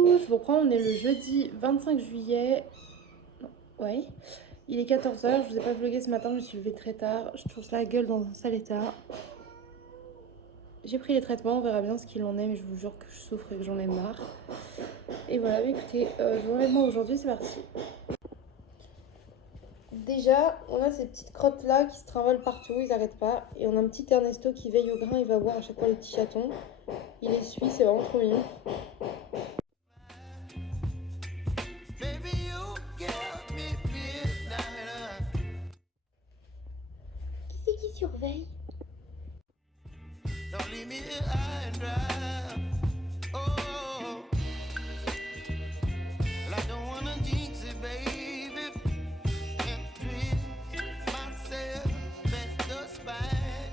Coucou, je vous reprends, on est le jeudi 25 juillet. Non, ouais. Il est 14h, je vous ai pas vlogué ce matin, je me suis levée très tard. Je trouve la gueule dans un sale état. J'ai pris les traitements, on verra bien ce qu'il en est, mais je vous jure que je souffre et que j'en ai marre. Et voilà, mais écoutez, je vous remets moi aujourd'hui, c'est parti. Déjà, on a ces petites crottes là qui se trimbolent partout, ils arrêtent pas. Et on a un petit Ernesto qui veille au grain, il va voir à chaque fois les petits chatons. Il les suit, c'est vraiment trop mignon. Qui c'est qui surveille? Don't leave me here high and dry. Oh, I don't wanna jinx it, baby. And twist myself at the spine.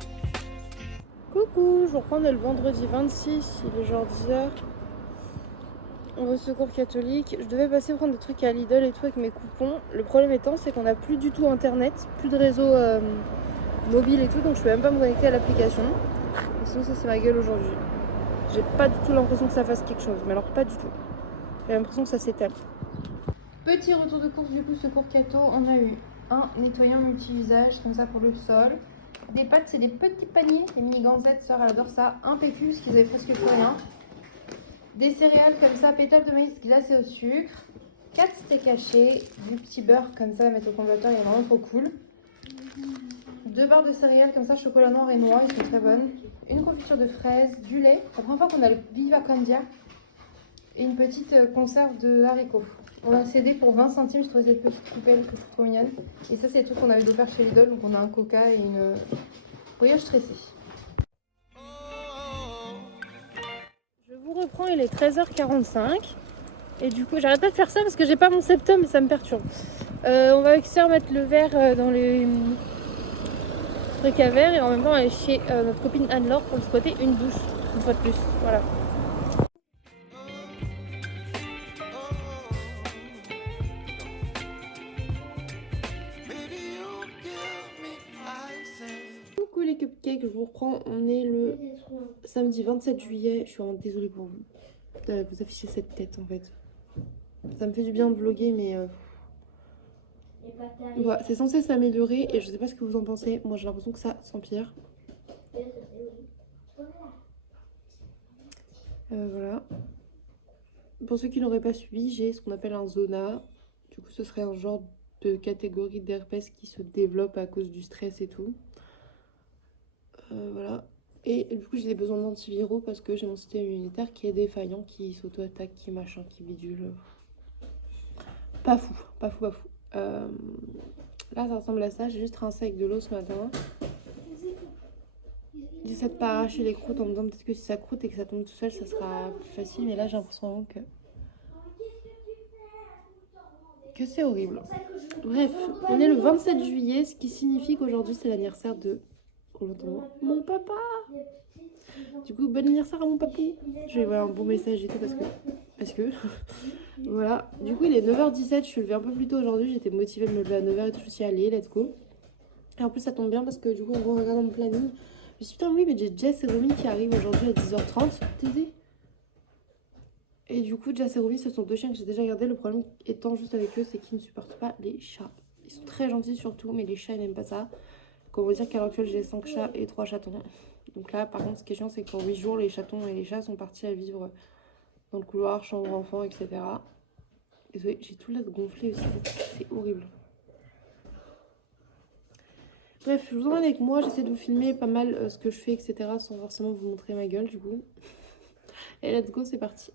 Coucou, je vous reprends, on est le vendredi 26, il est genre 10h. On va au secours catholique. Je devais passer prendre des trucs à Lidl et tout avec mes coupons. Le problème étant, c'est qu'on n'a plus du tout internet, plus de réseau mobile et tout, donc je peux même pas me connecter à l'application. Et sinon, ça c'est ma gueule aujourd'hui. J'ai pas du tout l'impression que ça fasse quelque chose, mais alors pas du tout. J'ai l'impression que ça s'éteint. Petit retour de course du coup, secours catho, on a eu un nettoyant multi-usage comme ça pour le sol. Des pâtes, c'est des petits paniers, les mini ganzettes, sœur elle adore ça. Un PQ, parce qu'ils avaient presque plus rien. Des céréales comme ça, pétales de maïs glacées au sucre. 4 steaks hachés, du petit beurre comme ça à mettre au congélateur, il est vraiment trop cool. 2 barres de céréales comme ça, chocolat noir et noix, ils sont très bonnes. Une confiture de fraises, du lait, la première fois qu'on a le Viva Candia. Et une petite conserve de haricots. On a cédé pour 20 centimes, je trouvais cette petite poubelle que je trouve trop mignonne. Et ça c'est le truc qu'on avait offert chez Lidl, donc on a un coca et une brioche stressée. Je vous reprends, il est 13h45. Et du coup, j'arrête pas de faire ça parce que j'ai pas mon septum et ça me perturbe. On va avec sœur mettre le verre dans les trucs à verre et en même temps aller chez notre copine Anne-Laure pour le squatter une douche, une fois de plus. Voilà. Coucou les cupcakes, je vous reprends. On est le samedi 27 juillet. Je suis vraiment désolée pour vous. Vous afficher cette tête en fait. Ça me fait du bien de vlogger, mais ouais, c'est censé s'améliorer et je sais pas ce que vous en pensez. Moi j'ai l'impression que ça s'empire. Voilà. Pour ceux qui n'auraient pas suivi, j'ai ce qu'on appelle un zona. Du coup, ce serait un genre de catégorie d'herpès qui se développe à cause du stress et tout. Voilà. Et du coup, j'ai des besoins d'antiviraux parce que j'ai mon système immunitaire qui est défaillant, qui s'auto-attaque, qui machin, qui bidule. Pas fou, pas fou, pas fou. Là, ça ressemble à ça. J'ai juste rincé avec de l'eau ce matin. J'essaie de pas arracher les croûtes en me disant peut-être que si ça croûte et que ça tombe tout seul, ça sera plus facile. Mais là, j'ai l'impression vraiment que c'est horrible. Bref, on est le 27 juillet, ce qui signifie qu'aujourd'hui, c'est l'anniversaire de mon papa. Du coup, bon anniversaire à mon papou. Je vais envoyer un bon message et tout parce que voilà. Du coup, il est 9h17, je suis levée un peu plus tôt aujourd'hui. J'étais motivée de me lever à 9h et tout. Je me suis dit, allez, let's go. Et en plus, ça tombe bien parce que du coup, on regarde mon planning. Je me suis dit, putain, oui, mais j'ai Jess et Romy qui arrivent aujourd'hui à 10h30. T'aider. Et du coup, Jess et Romy, ce sont 2 chiens que j'ai déjà gardés. Le problème étant juste avec eux, c'est qu'ils ne supportent pas les chats. Ils sont très gentils surtout, mais les chats, ils n'aiment pas ça. Comment dire qu'à l'heure actuelle, j'ai 5 chats et 3 chatons. Donc là, par contre, ce qui est chiant, c'est qu'en 8 jours, les chatons et les chats sont partis à vivre dans le couloir, chambre enfant, etc. Désolée, j'ai tout là de gonflé aussi. C'est horrible. Bref, je vous emmène avec moi. J'essaie de vous filmer pas mal ce que je fais, etc. sans forcément vous montrer ma gueule, du coup. Et let's go, c'est parti.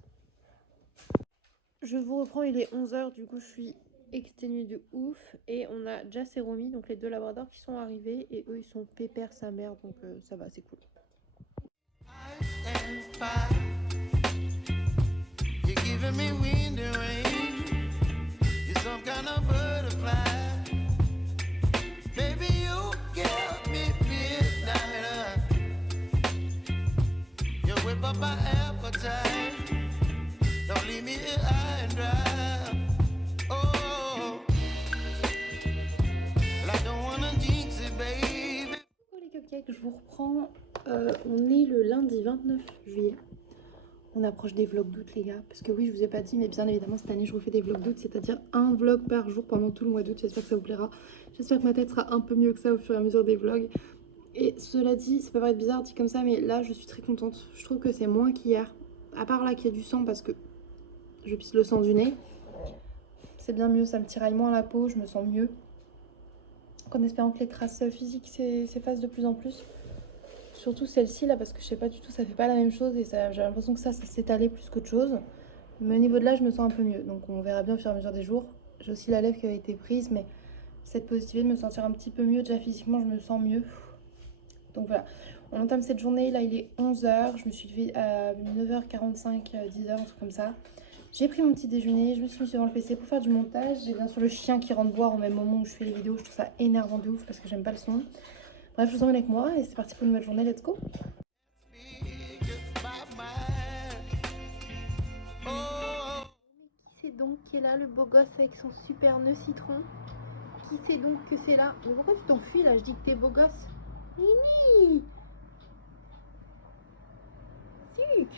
Je vous reprends, il est 11h, du coup, je suis exténuée de ouf. Et on a Jess et Romy, donc les 2 labradors qui sont arrivés. Et eux, ils sont pépères sa mère, donc ça va, c'est cool. Je vous reprends, on est le lundi 29 juillet. On approche des vlogs d'août les gars, parce que oui je vous ai pas dit mais bien évidemment cette année je refais des vlogs d'août, c'est-à-dire un vlog par jour pendant tout le mois d'août. J'espère que ça vous plaira, j'espère que ma tête sera un peu mieux que ça au fur et à mesure des vlogs. Et cela dit, ça peut paraître bizarre dit comme ça, mais là je suis très contente. Je trouve que c'est moins qu'hier, à part là qu'il y a du sang parce que je pisse le sang du nez. C'est bien mieux, ça me tiraille moins la peau, je me sens mieux. En espérant que les traces physiques s'effacent de plus en plus. Surtout celle-ci là, parce que je sais pas du tout, ça fait pas la même chose et j'ai l'impression que ça s'est allé plus qu'autre chose. Mais au niveau de là, je me sens un peu mieux, donc on verra bien au fur et à mesure des jours. J'ai aussi la lèvre qui a été prise, mais cette positivité de me sentir un petit peu mieux, déjà physiquement, je me sens mieux. Donc voilà, on entame cette journée, là il est 11h, je me suis levée à 9h45, 10h, un truc comme ça. J'ai pris mon petit déjeuner, je me suis mise devant le PC pour faire du montage. J'ai bien sûr le chien qui rentre boire au même moment où je fais les vidéos, je trouve ça énervant de ouf parce que j'aime pas le son. Bref, je vous emmène avec moi et c'est parti pour une nouvelle journée, let's go. Qui c'est donc qui est là, le beau gosse avec son super nœud citron? Qui c'est donc que c'est là? Mais pourquoi tu t'enfuis là? Je dis que t'es beau gosse. Nini! Suc!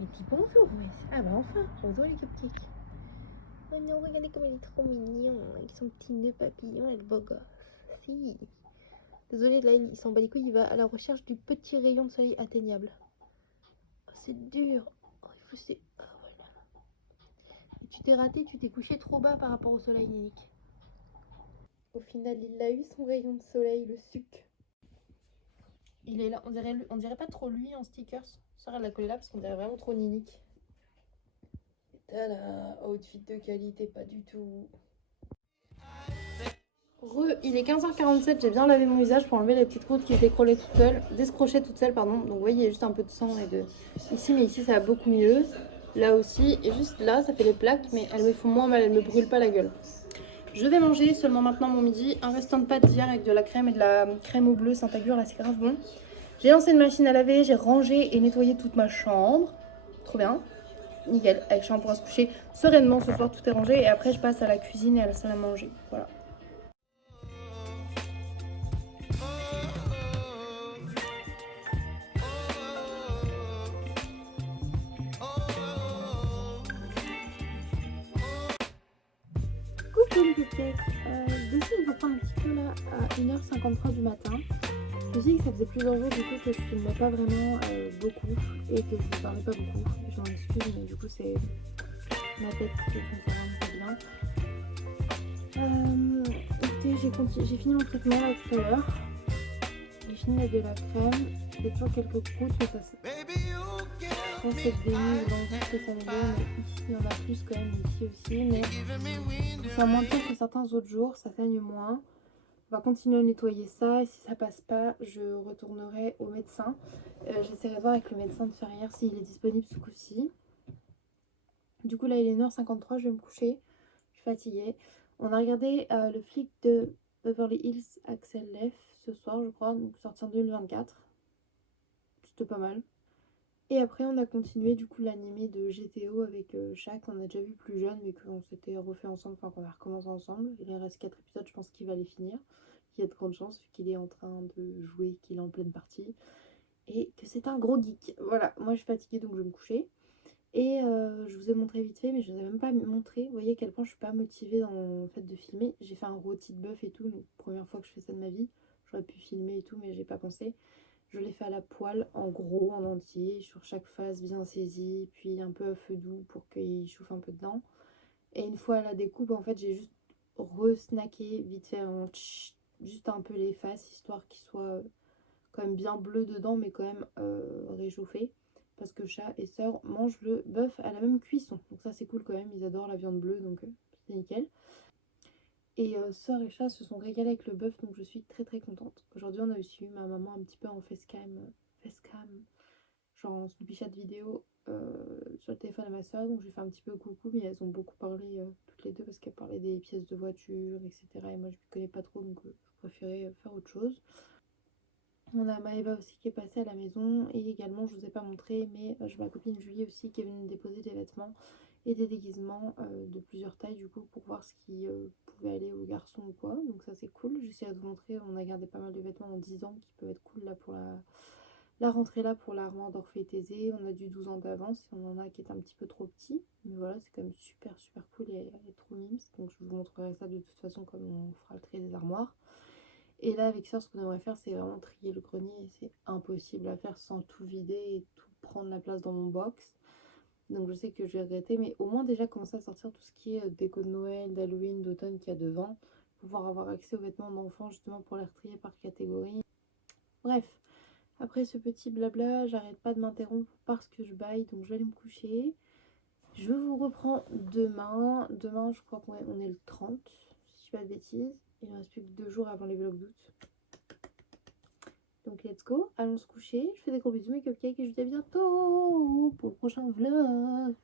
Mais dis bonjour, mais... Ah bah enfin, bonjour les cupcakes. Oh non, regardez comme il est trop mignon, avec son petit nœud papillon et le beau gosse. Si. Désolé, là il s'en bat les couilles, il va à la recherche du petit rayon de soleil atteignable. Oh, c'est dur. Oh, il faut c'est... Ah voilà. Et tu t'es raté, tu t'es couché trop bas par rapport au soleil, Nick. Au final, il a eu son rayon de soleil, le suc. Il est là, on dirait pas trop lui en stickers. Sœur, elle l'a collé là parce qu'on dirait vraiment trop Ninique. Tada, outfit de qualité, pas du tout. Il est 15h47, j'ai bien lavé mon visage pour enlever les petites croûtes qui décrochaient toutes seules, pardon. Donc vous voyez, il y a juste un peu de sang et de... Ici, mais ici ça va beaucoup mieux. Là aussi, et juste là, ça fait des plaques, mais elles me font moins mal, elles me brûlent pas la gueule. Je vais manger seulement maintenant mon midi un restant de pâtes d'hier avec de la crème et de la crème au bleu Saint-Agur, là c'est grave bon. J'ai lancé une machine à laver, j'ai rangé et nettoyé toute ma chambre. Trop bien. Nickel, avec chambre pour se coucher sereinement ce soir, tout est rangé. Et après je passe à la cuisine et à la salle à manger. Voilà. Coucou les cupcakes, décide de vous prendre un petit peu là à 1h53 du matin. Je me suis dit que ça faisait plusieurs jours du coup que je filmais pas vraiment beaucoup et que je vous parlais pas beaucoup. Je m'en excuse mais du coup c'est ma tête qui fonctionne un peu bien. Écoutez, j'ai fini mon traitement là tout à l'heure. J'ai fini avec de la crème. J'ai toujours quelques croûtes mais ça c'est dénudé dans le sens que ça me donne. Ici il y en a plus quand même, ici aussi, mais c'est moins pire que certains autres jours, ça saigne moins. On va continuer à nettoyer ça et si ça passe pas, je retournerai au médecin. J'essaierai de voir avec le médecin de Ferrières s'il est disponible ce coup-ci. Du coup là il est 1h53, je vais me coucher. Je suis fatiguée. On a regardé le flic de Beverly Hills Axel Leff ce soir je crois, donc sorti en 2024. C'était pas mal. Et après on a continué du coup l'animé de GTO avec Shaq, on a déjà vu plus jeune mais qu'on s'était refait ensemble, enfin qu'on a recommencé ensemble. Il reste 4 épisodes, je pense qu'il va les finir. Il y a de grandes chances vu qu'il est en train de jouer, qu'il est en pleine partie. Et que c'est un gros geek. Voilà, moi je suis fatiguée donc je vais me coucher. Et je vous ai montré vite fait mais je vous ai même pas montré. Vous voyez à quel point je suis pas motivée dans le fait de filmer. J'ai fait un rôti de bœuf et tout, donc première fois que je fais ça de ma vie. J'aurais pu filmer et tout mais j'ai pas pensé. Je l'ai fait à la poêle, en gros, en entier, sur chaque face bien saisie, puis un peu à feu doux pour qu'il chauffe un peu dedans. Et une fois à la découpe, en fait, j'ai juste re-snacké vite fait, juste un peu les faces, histoire qu'ils soient quand même bien bleus dedans, mais quand même réchauffés. Parce que chat et sœur mangent le bœuf à la même cuisson. Donc ça, c'est cool quand même, ils adorent la viande bleue, donc c'est nickel. Et sœur et chat se sont régalés avec le bœuf, donc je suis très très contente. Aujourd'hui, on a aussi eu ma maman un petit peu en facecam, genre en Snoopy Chat vidéo sur le téléphone à ma soeur. Donc je lui fais un petit peu coucou, mais elles ont beaucoup parlé toutes les deux parce qu'elles parlaient des pièces de voiture, etc. Et moi, je ne connais pas trop, donc je préférais faire autre chose. On a Maëva aussi qui est passée à la maison et également, je vous ai pas montré, mais j'ai ma copine Julie aussi qui est venue déposer des vêtements et des déguisements de plusieurs tailles du coup pour voir ce qui pouvait aller aux garçons ou quoi. Donc ça c'est cool, j'essaierai de vous montrer, on a gardé pas mal de vêtements en 10 ans qui peuvent être cool là pour La rentrée là pour l'armoire d'Orphée et Thésée, on a du 12 ans d'avance, on en a qui est un petit peu trop petit, mais voilà, c'est quand même super cool, elle est trop mimes, donc je vous montrerai ça de toute façon comme on fera le tri des armoires. Et là avec ça, ce qu'on aimerait faire, c'est vraiment trier le grenier, et c'est impossible à faire sans tout vider et tout prendre la place dans mon box. Donc je sais que je vais regretter, mais au moins déjà commencer à sortir tout ce qui est déco de Noël, d'Halloween, d'automne qu'il y a devant, pouvoir avoir accès aux vêtements d'enfants justement pour les retrier par catégorie. Bref. Après ce petit blabla, j'arrête pas de m'interrompre parce que je baille, donc je vais aller me coucher. Je vous reprends demain. Demain, je crois qu'on est le 30, si je dis pas de bêtises. Il ne reste plus que 2 jours avant les vlogs d'août. Donc let's go, allons se coucher. Je fais des gros bisous mes cupcakes et je vous dis à bientôt pour le prochain vlog.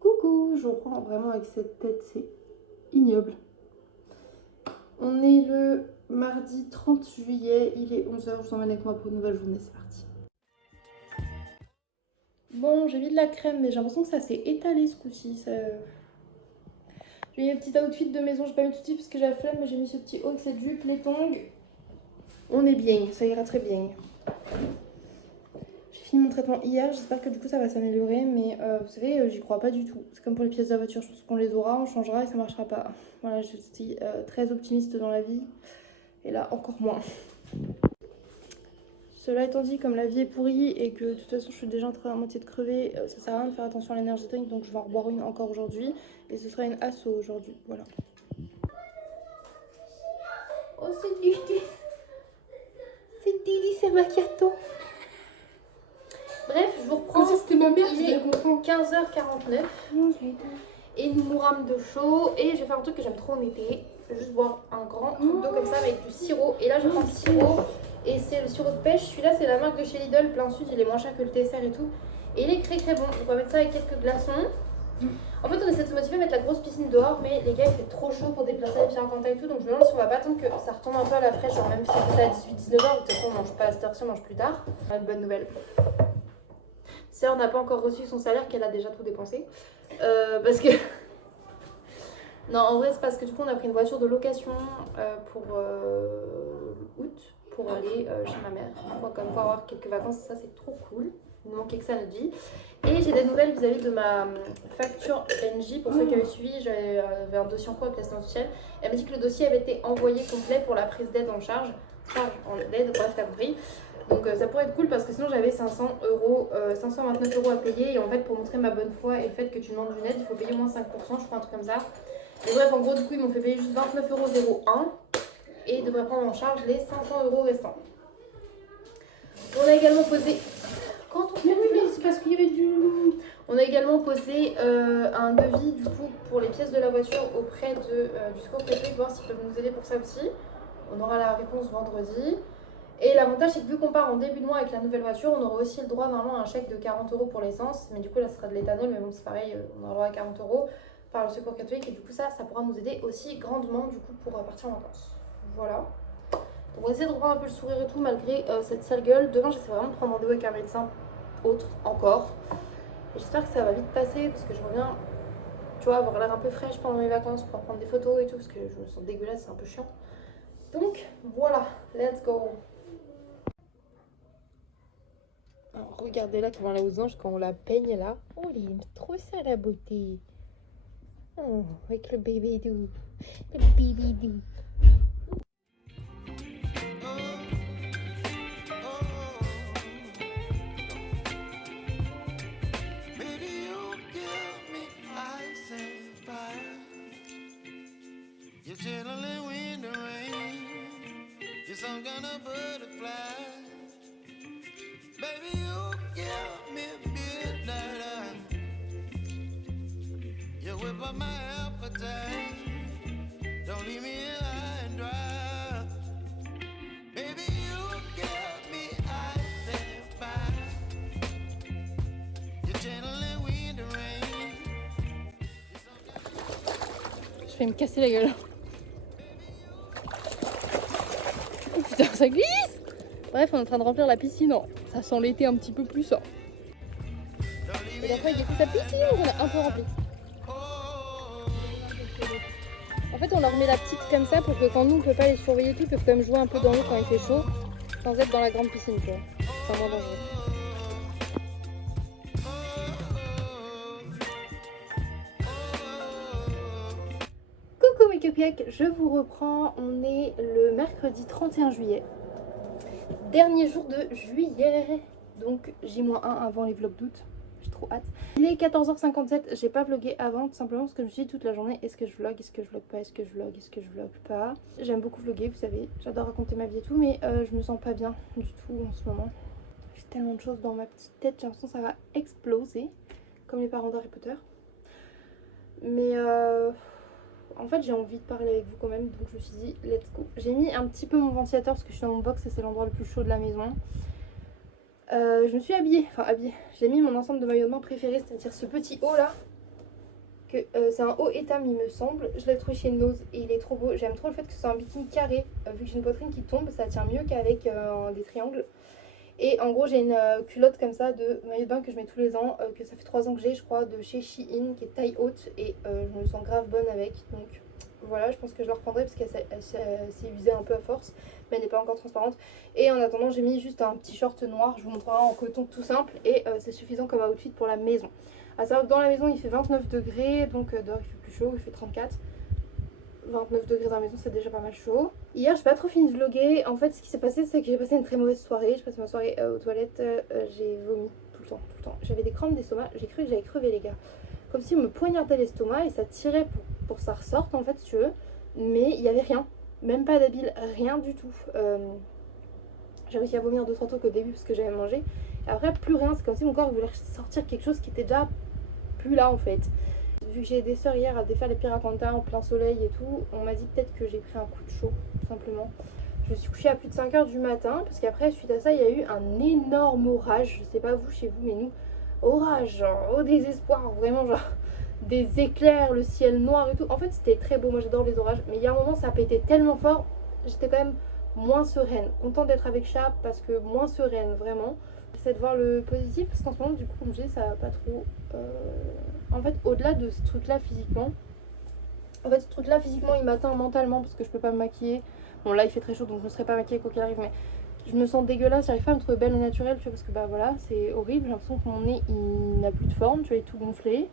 Coucou, je reprends vraiment avec cette tête, c'est ignoble. On est le mardi 30 juillet, il est 11 h, je vous emmène avec moi pour une nouvelle journée, c'est parti. Bon, j'ai mis de la crème, mais j'ai l'impression que ça s'est étalé ce coup-ci. J'ai mis un petit outfit de maison, j'ai pas mis tout de suite parce que j'ai la flemme, mais j'ai mis ce petit haut avec cette jupe, les tongs. On est bien, ça ira très bien. J'ai fini mon traitement hier, j'espère que du coup ça va s'améliorer, mais vous savez, j'y crois pas du tout. C'est comme pour les pièces de la voiture, je pense qu'on les aura, on changera et ça marchera pas. Voilà, je suis très optimiste dans la vie. Et là, encore moins. Cela étant dit, comme la vie est pourrie et que de toute façon je suis déjà en train à moitié de crever, ça sert à rien de faire attention à l'énergie drink, donc je vais en reboire une encore aujourd'hui. Et ce sera une asso aujourd'hui, voilà. Oh c'est Didi. C'est Didi, c'est macchiato. Bref, je vous reprends. C'était ma mère, il est 15h49. Et nous mourâmes de chaud. Et je vais faire un truc que j'aime trop en été. Juste boire un grand truc d'eau comme ça avec du sirop. Et là je prends le sirop. Et c'est le sirop de pêche. Celui-là c'est la marque de chez Lidl, plein sud. Il est moins cher que le TSR et tout. Et il est très bon. Donc on va mettre ça avec quelques glaçons. En fait on essaie de se motiver à mettre la grosse piscine dehors. Mais les gars il fait trop chaud pour déplacer les pierres et tout. Donc je me demande si on va pas attendre que ça retombe un peu à la fraîche. Genre même si c'est à 18-19 h. De toute façon on mange pas à cette heure-ci, on mange plus tard. Une bonne nouvelle. Sœur n'a pas encore reçu son salaire, qu'elle a déjà tout dépensé. Parce que... Non, en vrai, c'est parce que du coup, on a pris une voiture de location pour août, pour aller chez ma mère. Comme pour avoir quelques vacances, ça c'est trop cool. Il ne manquait que ça à notre vie. Et j'ai des nouvelles vis-à-vis de ma facture NJ. Pour ceux qui avaient suivi, j'avais un dossier en cours avec l'assistance sociale. Elle m'a dit que le dossier avait été envoyé complet pour la prise d'aide en charge. D'aide, bref, t'as compris. Donc ça pourrait être cool parce que sinon j'avais 529 € à payer. Et en fait, pour montrer ma bonne foi et le fait que tu demandes une aide, il faut payer au moins 5%, je crois, un truc comme ça. Et bref, en gros, du coup, ils m'ont fait payer juste 29,01 € et ils devraient prendre en charge les 500 € restants. On a également posé... Quand on... c'est parce qu'il y avait du... On a également posé un devis, du coup, pour les pièces de la voiture auprès du Secours catholique, voir s'ils peuvent nous aider pour ça aussi. On aura la réponse vendredi. Et l'avantage, c'est que vu qu'on part en début de mois avec la nouvelle voiture, on aura aussi le droit normalement à un chèque de 40 € pour l'essence. Mais du coup, là, ce sera de l'éthanol, mais bon, c'est pareil, on aura le droit à 40 € par le Secours catholique. Et du coup, ça pourra nous aider aussi grandement, du coup, pour partir en vacances. Voilà. Donc, on va essayer de reprendre un peu le sourire et tout, malgré cette sale gueule. Demain, j'essaie vraiment de prendre rendez-vous avec un médecin autre encore. Et j'espère que ça va vite passer, parce que je reviens, tu vois, avoir l'air un peu fraîche pendant mes vacances, pour prendre des photos et tout, parce que je me sens dégueulasse, c'est un peu chiant. Donc, voilà, let's go. Alors, regardez là comment la losange, quand on la peigne là. Oh, il est trop ça la beauté. Oh, avec le bébé doux. Le bébé doux. Some kind of butterfly, baby, you give me midnight. You whip up my appetite. Don't leave me here high and dry. Baby, you give me ice and fire. You're channeling wind and rain. Je vais me casser la gueule. Putain, ça glisse! Bref, on est en train de remplir la piscine. Ça sent l'été un petit peu plus. Et la fois, il a fait sa piscine, on a un peu rempli. En fait, on leur met la petite comme ça pour que quand nous, on peut pas les surveiller tout, ils peuvent quand même jouer un peu dans l'eau quand il fait chaud. sans être dans la grande piscine, tu vois. C'est moins dangereux. Coucou mes cupcakes, je vous reprends. On est le mercredi 31 juillet. Dernier jour de juillet. Donc J-1 avant les vlogs d'août. J'ai trop hâte. Il est 14h57, j'ai pas vlogué avant, tout simplement parce que je me suis dit toute la journée, est-ce que je vlog, est-ce que je vlog pas, est-ce que je vlog, est-ce que je vlog pas. J'aime beaucoup vlogger, vous savez, j'adore raconter ma vie et tout, mais je me sens pas bien du tout en ce moment. J'ai tellement de choses dans ma petite tête, j'ai l'impression que ça va exploser, comme les parents d'Harry Potter. Mais en fait j'ai envie de parler avec vous quand même, donc je me suis dit let's go. J'ai mis un petit peu mon ventilateur parce que je suis dans mon box et c'est l'endroit le plus chaud de la maison. Je me suis habillée, j'ai mis mon ensemble de maillots de bain préféré, c'est-à-dire ce petit haut là, que c'est un haut étam il me semble, je l'ai trouvé chez Nose et il est trop beau, j'aime trop le fait que ce soit un bikini carré, vu que j'ai une poitrine qui tombe, ça tient mieux qu'avec des triangles. Et en gros j'ai une culotte comme ça de maillot de bain que je mets tous les ans, que ça fait 3 ans que j'ai je crois, de chez Shein, qui est taille haute et je me sens grave bonne avec, donc voilà, je pense que je la reprendrai parce qu'elle s'est usée un peu à force, mais elle n'est pas encore transparente. Et en attendant, j'ai mis juste un petit short noir, je vous montrerai en coton tout simple, et c'est suffisant comme outfit pour la maison. À savoir que dans la maison, il fait 29 degrés, donc dehors il fait plus chaud, il fait 34. 29 degrés dans la maison, c'est déjà pas mal chaud. Hier, j'ai pas trop fini de vlogger. En fait, ce qui s'est passé, c'est que j'ai passé une très mauvaise soirée. J'ai passé ma soirée aux toilettes, j'ai vomi tout le temps. J'avais des crampes d'estomac, j'ai cru que j'allais crever, les gars. Comme si on me poignardait l'estomac et ça tirait pour que ça ressorte en fait si tu veux, mais il n'y avait rien, même pas d'habile, rien du tout. J'ai réussi à vomir 2-3 trucs au début parce que j'avais mangé, et après plus rien, c'est comme si mon corps voulait sortir quelque chose qui était déjà plus là en fait. Vu que j'ai des sœurs hier à défaire les piraquantas en plein soleil et tout, on m'a dit peut-être que j'ai pris un coup de chaud tout simplement. Je me suis couchée à plus de 5h du matin parce qu'après suite à ça il y a eu un énorme orage, je sais pas vous chez vous mais nous, orage, genre au désespoir, vraiment genre des éclairs, le ciel noir et tout. En fait c'était très beau, moi j'adore les orages, mais il y a un moment ça a pété tellement fort, j'étais quand même moins sereine. Contente d'être avec Chat parce que moins sereine vraiment. J'essaie de voir le positif parce qu'en ce moment du coup comme je dis ça va pas trop. En fait au-delà de ce truc là physiquement, il m'atteint mentalement parce que je peux pas me maquiller. Bon là il fait très chaud donc je ne serai pas maquillée quoi qu'il arrive, mais je me sens dégueulasse, j'arrive pas à me trouver belle au naturel, tu vois, parce que bah voilà, c'est horrible, j'ai l'impression que mon nez il n'a plus de forme, tu vois, il est tout gonflé.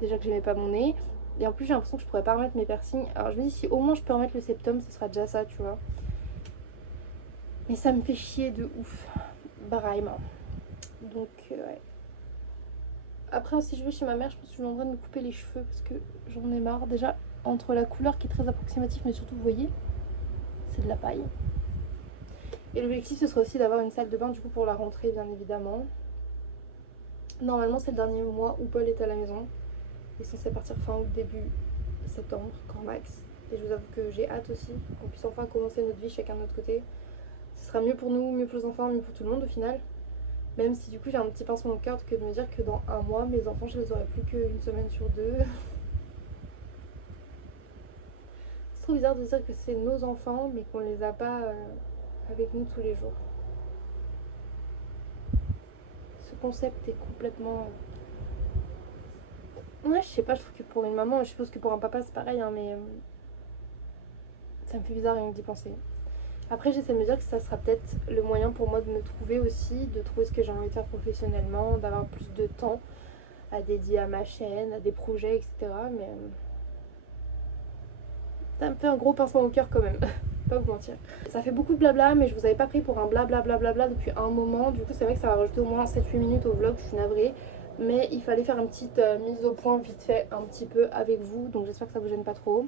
Déjà que j'aimais pas mon nez. Et en plus j'ai l'impression que je pourrais pas remettre mes piercings. Alors je me dis si au moins je peux remettre le septum, ce sera déjà ça, tu vois. Mais ça me fait chier de ouf. Vraiment. Donc ouais. Après si je vais chez ma mère, je pense que je suis en train de me couper les cheveux parce que j'en ai marre. Déjà entre la couleur qui est très approximative, mais surtout vous voyez, c'est de la paille. Et l'objectif ce serait aussi d'avoir une salle de bain du coup pour la rentrée bien évidemment. Normalement c'est le dernier mois où Paul est à la maison. Il est censé partir fin août, début septembre, grand max. Et je vous avoue que j'ai hâte aussi qu'on puisse enfin commencer notre vie chacun de notre côté. Ce sera mieux pour nous, mieux pour les enfants, mieux pour tout le monde au final. Même si du coup j'ai un petit pincement au cœur que de me dire que dans un mois mes enfants je les aurai plus qu'une semaine sur 2. C'est trop bizarre de dire que c'est nos enfants mais qu'on les a pas avec nous tous les jours. Ce concept est complètement... Ouais, je sais pas, je trouve que pour une maman, je suppose que pour un papa c'est pareil, hein, mais ça me fait bizarre rien que d'y penser. Après, j'essaie de me dire que ça sera peut-être le moyen pour moi de me trouver aussi, de trouver ce que j'ai envie de faire professionnellement, d'avoir plus de temps à dédier à ma chaîne, à des projets, etc. Mais ça me fait un gros pincement au cœur quand même, pas vous mentir. Ça fait beaucoup de blabla, mais je vous avais pas pris pour un blabla depuis un moment. Du coup, c'est vrai que ça va rajouter au moins 7-8 minutes au vlog, je suis navrée. Mais il fallait faire une petite mise au point vite fait un petit peu avec vous. Donc j'espère que ça vous gêne pas trop.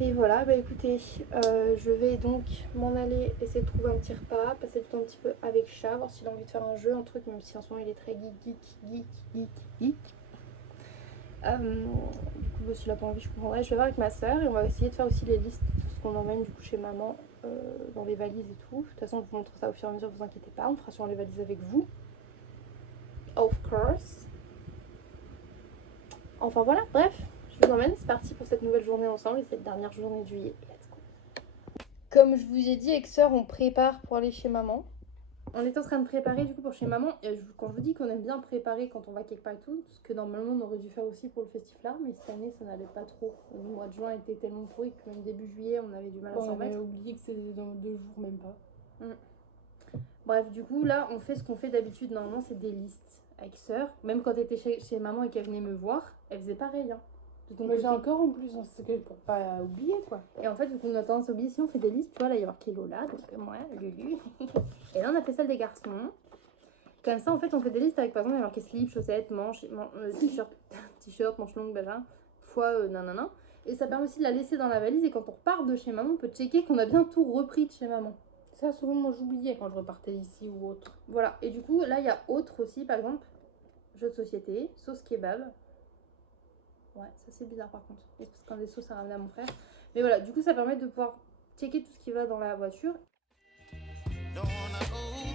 Et voilà, bah écoutez, je vais donc m'en aller essayer de trouver un petit repas, passer du temps un petit peu avec Chat, voir s'il a envie de faire un jeu, un truc, même si en ce moment il est très geek. Du coup, bah, s'il a pas envie, je comprendrai. Je vais voir avec ma soeur et on va essayer de faire aussi les listes de ce qu'on emmène du coup chez maman dans les valises et tout. De toute façon, je vous montre ça au fur et à mesure, vous inquiétez pas, on fera sûrement les valises avec vous. Of course. Enfin voilà, bref, je vous emmène, c'est parti pour cette nouvelle journée ensemble et cette dernière journée de juillet. Let's go. Comme je vous ai dit, avec sœur, on prépare pour aller chez maman. On est en train de préparer du coup pour chez maman. Et quand je vous dis qu'on aime bien préparer quand on va quelque part et tout, ce que normalement on aurait dû faire aussi pour le festival, mais cette année ça n'allait pas trop. Le mois de juin était tellement pourri que même début juillet on avait du mal à s'en On avait mettre. oublié que c'était dans 2 jours, même pas. Bref, du coup là on fait ce qu'on fait d'habitude. Normalement c'est des listes avec sœur. Même quand elle était chez maman et qu'elle venait me voir, elle faisait pareil. Hein. Mais j'ai encore en plus, hein, c'est que pour pas oublier quoi. Et en fait, du coup, on a tendance à oublier, si on fait des listes, tu vois, là, il y a marqué Lola, donc moi, Lulu. Et là, on a fait celle des garçons. Comme ça, en fait, on fait des listes avec, par exemple, il y a marqué slip, chaussettes, manches, t-shirt, manches longues, bagin, fois, nanana. Et ça permet aussi de la laisser dans la valise. Et quand on repart de chez maman, on peut checker qu'on a bien tout repris de chez maman. Ça, souvent, moi, j'oubliais quand je repartais ici ou autre. Voilà. Et du coup, là, il y a autre aussi, par exemple, jeux de société, sauce kebab. Ouais, ça c'est bizarre par contre. C'est parce qu'un des sauces ça ramené à mon frère. Mais voilà, du coup ça permet de pouvoir checker tout ce qui va dans la voiture. Don't wanna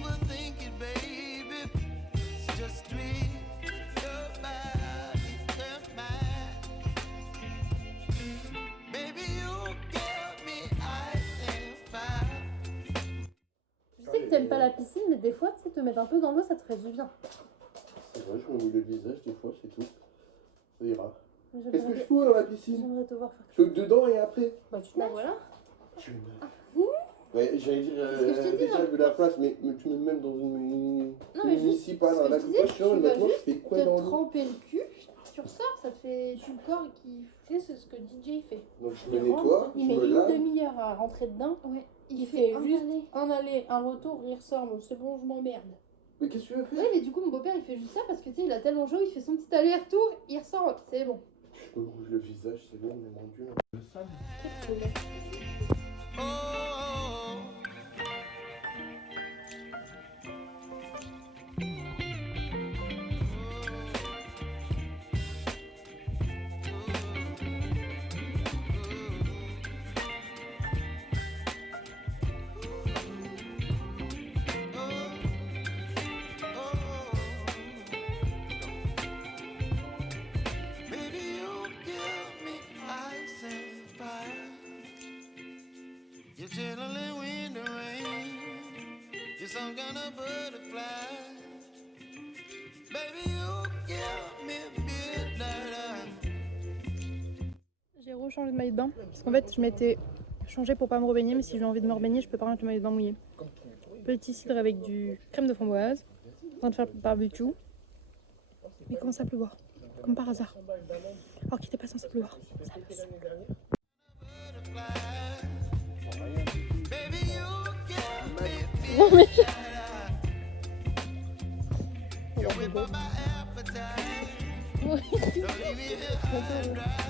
overthink it, baby. It's just twist your body and mine. Baby, you give me ice and fire. Je sais que t'aimes pas la piscine, mais des fois, tu sais, te mettre un peu dans l'eau, ça te ferait du bien. C'est vrai, je me mouille le visage des fois, c'est tout. Ça ira. J'aimerais Qu'est-ce que je fous dans la piscine? J'aimerais te voir faire. Je veux que dedans et après. Bah, tu te Bah nages. voilà. Je me nage. Ouais, j'allais dire, C'est ce que je t'ai dit, déjà non vu la place, mais tu me mets même dans une Non, mais juste, municipale, ce que un lac je disais, poisson, tu et vas maintenant je juste fais quoi te dans l'eau? tremper le cul, tu ressors, ça te fait tout le corps qui. Tu sais, c'est ce que DJ fait. Donc je me Il rentre, nettoie, je il met me une lave. demi-heure à rentrer dedans. Ouais, Il fait un juste aller. un aller, un retour, il ressort. Bon, c'est bon, je m'emmerde. Mais qu'est-ce que tu veux faire? Ouais, mais du coup, mon beau-père il fait juste ça parce que tu sais, il a tellement chaud, il fait son petit aller-retour, il ressort, c'est bon. Je me rouge le visage, c'est bon, mais mon dieu. Le sable. Oh, baby, you give me ice and fire. You're chilling in the rain. You're some kind of butterfly. Baby, you give me midnight. J'ai rechangé de maillot de bain parce qu'en fait, je m'étais changé pour pas me rebaigner, mais si j'ai envie de me rebaigner, je peux pas mettre le maillot de bain mouillé. Petit cidre avec du crème de framboise, en train de faire le barbecue. Mais il commence à pleuvoir, comme par hasard. Alors qu'il était pas censé pleuvoir. Ça pleut. Baby, you give me Non mais You whip up my appetite. Oui. Don't leave me here high and dry.